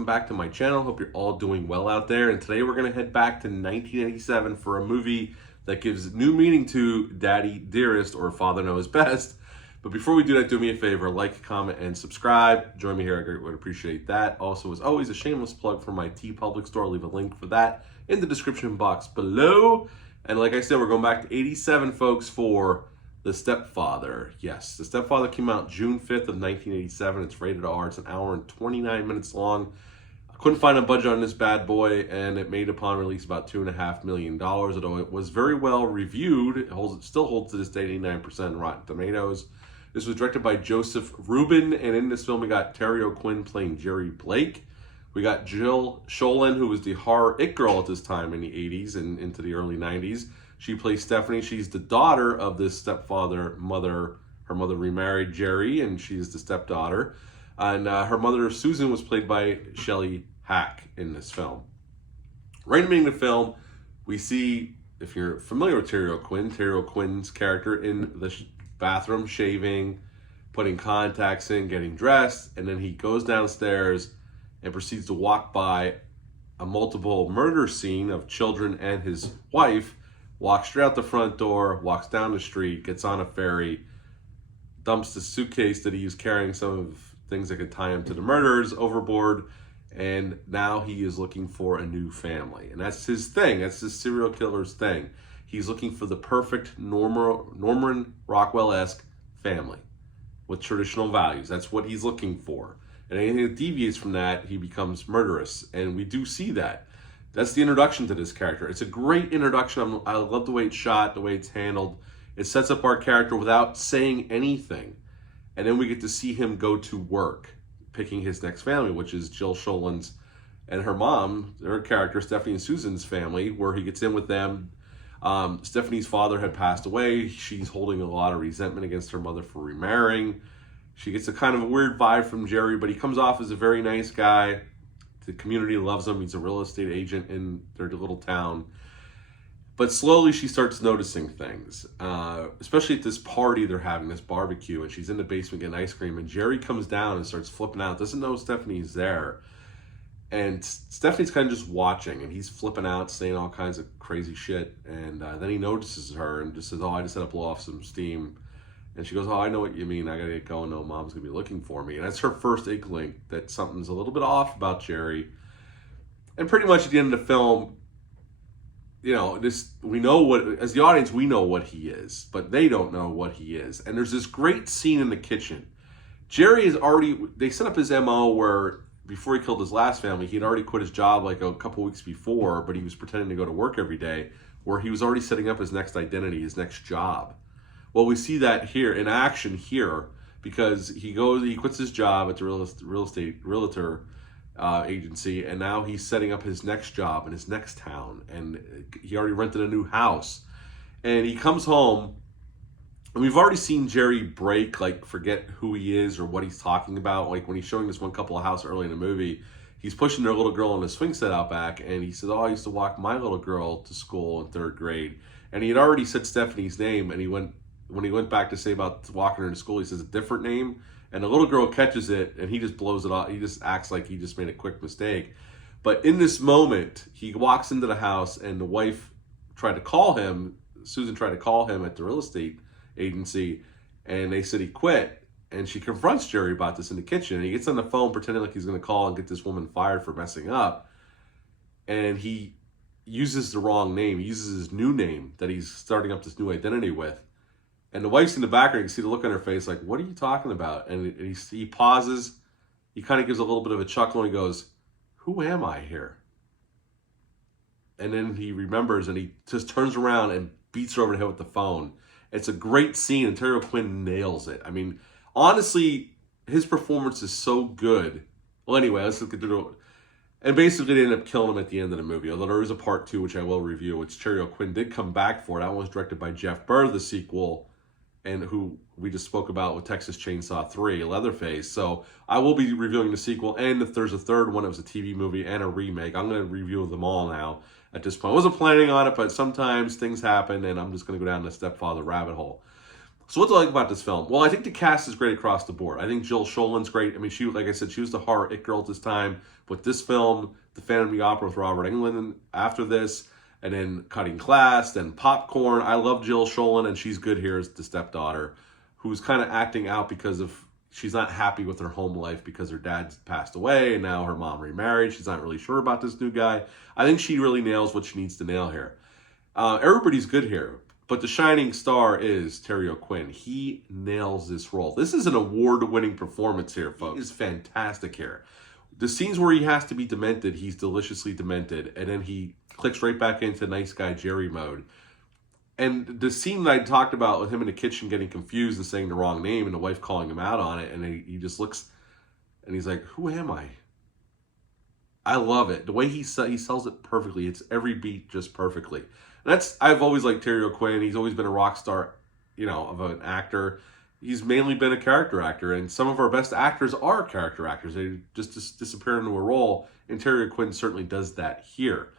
welcome back to my channel. Hope you're all doing well out there. And today we're going to head back to 1987 for a movie that gives new meaning to Daddy Dearest, or Father Knows Best. But before we do that, do me a favor, like, comment, and subscribe. Join me here, I would appreciate that. Also, as always, a shameless plug for my TeePublic store. I'll leave a link for that in the description box below. And like I said, we're going back to 87, folks, for The Stepfather. Yes, The Stepfather came out June 5th of 1987. It's rated R. It's an hour and 29 minutes long. I couldn't find a budget on this bad boy, and it made upon release about $2.5 million, although it was very well reviewed. It still holds to this day 89% Rotten Tomatoes. This was directed by Joseph Rubin, and in this film we got Terry O'Quinn playing Jerry Blake. We got Jill Schoelen, who was the horror it girl at this time in the 80s and into the early 90s. She plays Stephanie. She's the daughter of this stepfather mother. Her mother remarried Jerry, and she's the stepdaughter. And her mother, Susan, was played by Shelley Hack in this film. Right in the beginning of the film, we see, if you're familiar with Terry O'Quinn's character in the bathroom, shaving, putting contacts in, getting dressed, and then he goes downstairs and proceeds to walk by a multiple murder scene of children and his wife, walks straight out the front door, walks down the street, gets on a ferry, dumps the suitcase that he was carrying some of things that could tie him to the murders overboard, and now he is looking for a new family. And that's his thing. That's his serial killer's thing. He's looking for the perfect Norman Rockwell-esque family with traditional values. That's what he's looking for. And anything that deviates from that, he becomes murderous. And we do see that. That's the introduction to this character. It's a great introduction. I love the way it's shot, the way it's handled. It sets up our character without saying anything. And then we get to see him go to work, picking his next family, which is Jill Schoelen's and her mom, their character, Stephanie and Susan's family, where he gets in with them. Stephanie's father had passed away. She's holding a lot of resentment against her mother for remarrying. She gets a kind of a weird vibe from Jerry, but he comes off as a very nice guy. The community loves him. He's a real estate agent in their little town. But slowly she starts noticing things, especially at this party they're having, this barbecue, and she's in the basement getting ice cream, and Jerry comes down and starts flipping out, doesn't know Stephanie's there. And Stephanie's kind of just watching, and he's flipping out, saying all kinds of crazy shit. And then he notices her and just says, "Oh, I just had to blow off some steam." And she goes, "Oh, I know what you mean. I gotta get going. No, Mom's gonna be looking for me." And that's her first inkling that something's a little bit off about Jerry. And pretty much at the end of the film, you know, we know what, as the audience, we know what he is, but they don't know what he is. And there's this great scene in the kitchen. Jerry is already, they set up his MO where before he killed his last family, he had already quit his job like a couple weeks before, but he was pretending to go to work every day, where he was already setting up his next identity, his next job. Well, we see that here in action here, because he quits his job at the realtor agency, and now he's setting up his next job in his next town, and he already rented a new house. And he comes home, and we've already seen Jerry break, like forget who he is or what he's talking about. Like when he's showing this one couple of house early in the movie, he's pushing their little girl on a swing set out back, and he says, "Oh, I used to walk my little girl to school in 3rd grade." And he had already said Stephanie's name, and when he went back to say about walking her to school, he says a different name, and the little girl catches it, and he just blows it off. He just acts like he just made a quick mistake. But in this moment, he walks into the house, and the wife tried to call him. Susan tried to call him at the real estate agency, and they said he quit. And she confronts Jerry about this in the kitchen, and he gets on the phone pretending like he's going to call and get this woman fired for messing up. And he uses the wrong name. He uses his new name that he's starting up this new identity with. And the wife's in the background. You can see the look on her face like, "What are you talking about?" And he pauses. He kind of gives a little bit of a chuckle, and he goes, "Who am I here?" And then he remembers, and he just turns around and beats her over the head with the phone. It's a great scene, and Terry O'Quinn nails it. I mean, honestly, his performance is so good. Well, anyway, let's look at the... And basically, they end up killing him at the end of the movie. Although there is a part 2, which I will review, which Terry O'Quinn did come back for. That one was directed by Jeff Burr, the sequel, and who we just spoke about with Texas Chainsaw 3, Leatherface. So I will be reviewing the sequel, and if there's a third one, it was a TV movie and a remake. I'm going to review them all now at this point. I wasn't planning on it, but sometimes things happen, and I'm just going to go down the Stepfather rabbit hole. So what do I like about this film? Well, I think the cast is great across the board. I think Jill Schoelen's great. I mean, she, like I said, she was the horror it girl at this time. With this film, The Phantom of the Opera with Robert Englund after this, and then Cutting Class, then Popcorn. I love Jill Schoelen, and she's good here as the stepdaughter, who's kind of acting out because of she's not happy with her home life because her dad passed away and now her mom remarried. She's not really sure about this new guy. I think she really nails what she needs to nail here. Everybody's good here. But the shining star is Terry O'Quinn. He nails this role. This is an award-winning performance here, folks. He is fantastic here. The scenes where he has to be demented, he's deliciously demented. And then he clicks right back into nice guy Jerry mode. And the scene that I talked about with him in the kitchen getting confused and saying the wrong name and the wife calling him out on it. And he just looks and he's like, who am I? I love it. The way he sells it perfectly. It's every beat just perfectly. I've always liked Terry O'Quinn. He's always been a rock star, of an actor. He's mainly been a character actor, and some of our best actors are character actors. They just disappear into a role, and Terry O'Quinn certainly does that here.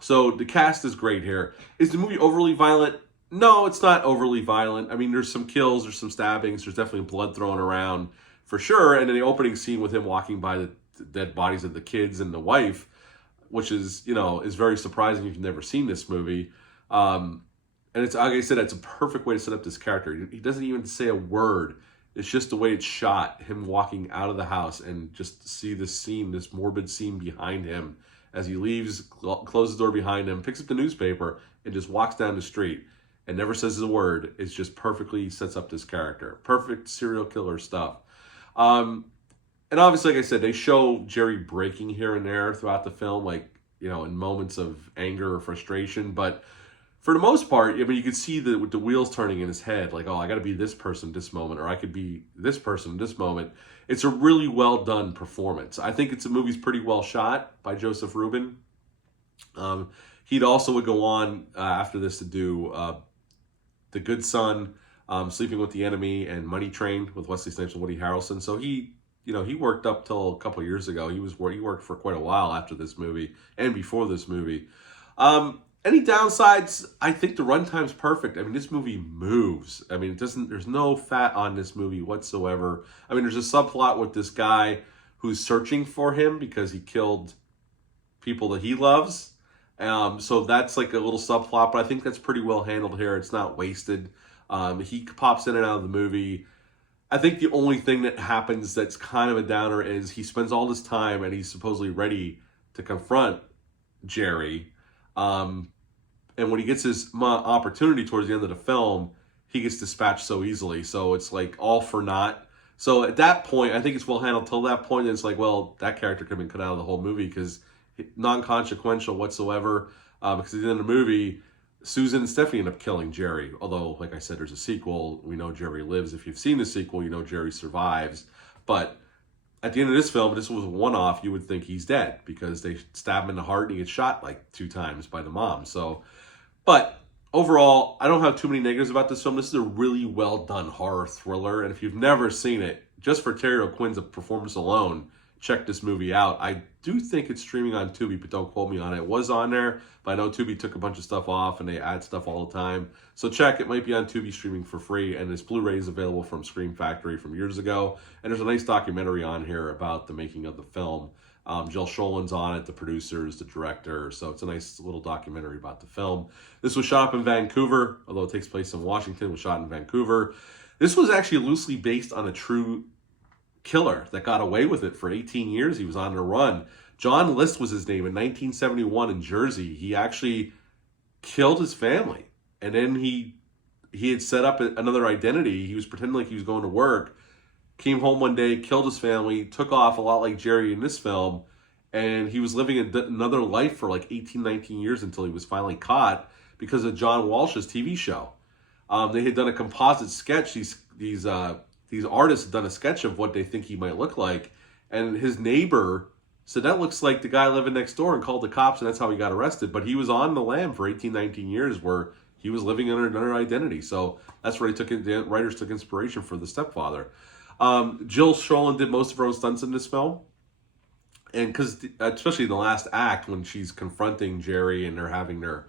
So the cast is great here. Is the movie overly violent? No, it's not overly violent. I mean, there's some kills, there's some stabbings, there's definitely blood thrown around for sure. And then the opening scene with him walking by the dead bodies of the kids and the wife, which is, is very surprising if you've never seen this movie. And it's, like I said, it's a perfect way to set up this character. He doesn't even say a word. It's just the way it's shot, him walking out of the house and just see this scene, this morbid scene behind him as he leaves, closes the door behind him, picks up the newspaper, and just walks down the street and never says a word. It just perfectly sets up this character. Perfect serial killer stuff. And obviously, like I said, they show Jerry breaking here and there throughout the film, in moments of anger or frustration. But for the most part, I mean, you could see with the wheels turning in his head, like, oh, I got to be this person this moment, or I could be this person this moment. It's a really well done performance. I think the movie's pretty well shot by Joseph Rubin. He'd also would go on after this to do The Good Son, Sleeping with the Enemy, and Money Train with Wesley Snipes and Woody Harrelson. So he worked up till a couple of years ago. He worked for quite a while after this movie and before this movie. Any downsides? I think the runtime's perfect. I mean, this movie moves. I mean, there's no fat on this movie whatsoever. I mean, there's a subplot with this guy who's searching for him because he killed people that he loves. So that's like a little subplot, but I think that's pretty well handled here. It's not wasted. He pops in and out of the movie. I think the only thing that happens that's kind of a downer is he spends all this time and he's supposedly ready to confront Jerry. And when he gets his opportunity towards the end of the film, he gets dispatched so easily. So it's like all for naught. So at that point, I think it's well handled. Till that point, it's like, well, that character could have been cut out of the whole movie because non-consequential whatsoever. Because at the end of the movie, Susan and Stephanie end up killing Jerry. Although, like I said, there's a sequel. We know Jerry lives. If you've seen the sequel, you know Jerry survives. But at the end of this film, this was a one-off, you would think he's dead because they stab him in the heart and he gets shot like 2 times by the mom. So, but overall, I don't have too many negatives about this film. This is a really well-done horror thriller. And if you've never seen it, just for Terry O'Quinn's performance alone, check this movie out. I do think it's streaming on Tubi, but don't quote me on it. It was on there, but I know Tubi took a bunch of stuff off and they add stuff all the time. So check, it might be on Tubi streaming for free, and this Blu-ray is available from Scream Factory from years ago. And there's a nice documentary on here about the making of the film. Jill Schoelen's on it, the producers, the director, so it's a nice little documentary about the film. This was shot up in Vancouver, although it takes place in Washington. It was shot in Vancouver. This was actually loosely based on a true killer that got away with it for 18 years. He was on the run. John List was his name. In 1971 in Jersey, he actually killed his family. And then he had set up another identity. He was pretending like he was going to work, came home one day, killed his family, took off a lot like Jerry in this film, and he was living another life for like 18, 19 years until he was finally caught because of John Walsh's TV show. They had done a composite sketch. These artists had done a sketch of what they think he might look like, and his neighbor said that looks like the guy living next door and called the cops, and that's how he got arrested. But he was on the lam for 18, 19 years where he was living under another identity. So that's where the writers took inspiration for The Stepfather. Jill Schoelen did most of her own stunts in this film. And because, especially in the last act, when she's confronting Jerry and they're having their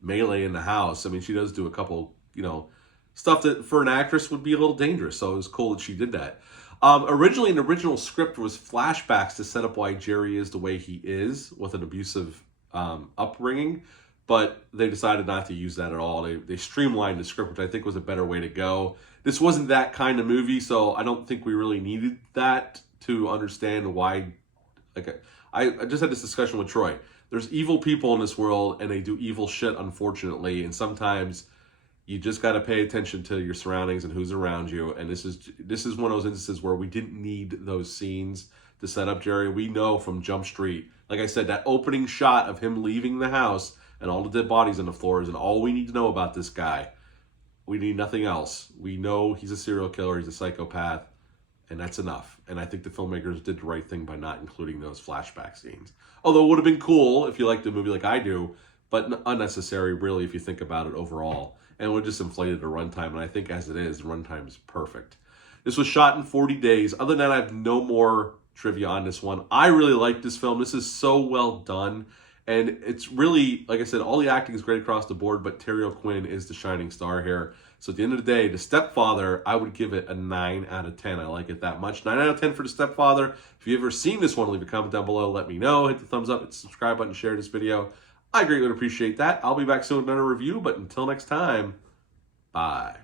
melee in the house, I mean, she does do a couple, stuff that for an actress would be a little dangerous. So it was cool that she did that. Originally, an original script was flashbacks to set up why Jerry is the way he is with an abusive upbringing, but they decided not to use that at all. They streamlined the script, which I think was a better way to go. This wasn't that kind of movie, so I don't think we really needed that to understand why. Like, I just had this discussion with Troy. There's evil people in this world, and they do evil shit, unfortunately, and sometimes you just got to pay attention to your surroundings and who's around you. And this is one of those instances where we didn't need those scenes to set up Jerry. We know from Jump Street, like I said, that opening shot of him leaving the house and all the dead bodies on the floors, and all we need to know about this guy. We need nothing else. We know he's a serial killer, he's a psychopath, and that's enough. And I think the filmmakers did the right thing by not including those flashback scenes. Although it would have been cool if you liked the movie like I do, but unnecessary, really, if you think about it overall. And it would have just inflated the runtime, and I think as it is, the runtime is perfect. This was shot in 40 days. Other than that, I have no more trivia on this one. I really like this film. This is so well done. And it's really, like I said, all the acting is great across the board, but Terry O'Quinn is the shining star here. So at the end of the day, The Stepfather, I would give it a 9 out of 10. I like it that much. 9 out of 10 for The Stepfather. If you've ever seen this one, leave a comment down below. Let me know. Hit the thumbs up, hit the subscribe button, share this video. I greatly would appreciate that. I'll be back soon with another review, but until next time, bye.